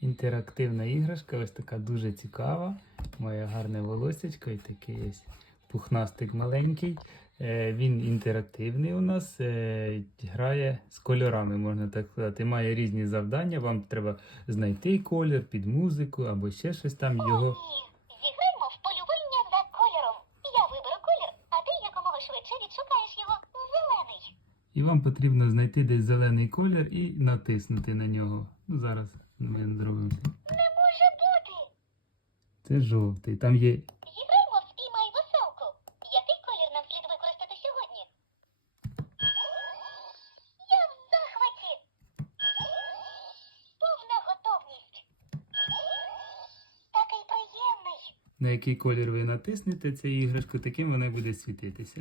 інтерактивна іграшка, ось така дуже цікава. Має гарне волосечко і такий ось пухнастик маленький. Е, Він інтерактивний у нас, е, грає з кольорами, можна так сказати. Має різні завдання. Вам треба знайти колір під музику або ще щось там його. Зіграємо в полювання за кольором. Я виберу колір, а ти якомога швидше відшукаєш його зелений. І вам потрібно знайти десь зелений колір і натиснути на нього. Ну, зараз ми зробимо. Не може бути. Це жовтий. Там є Зіграємо спіймай веселку. Який колір нам слід використати сьогодні? Я в захваті. Повна готовність. Такий приємний. на який колір ви натиснете цю іграшку, таким вона буде світитися.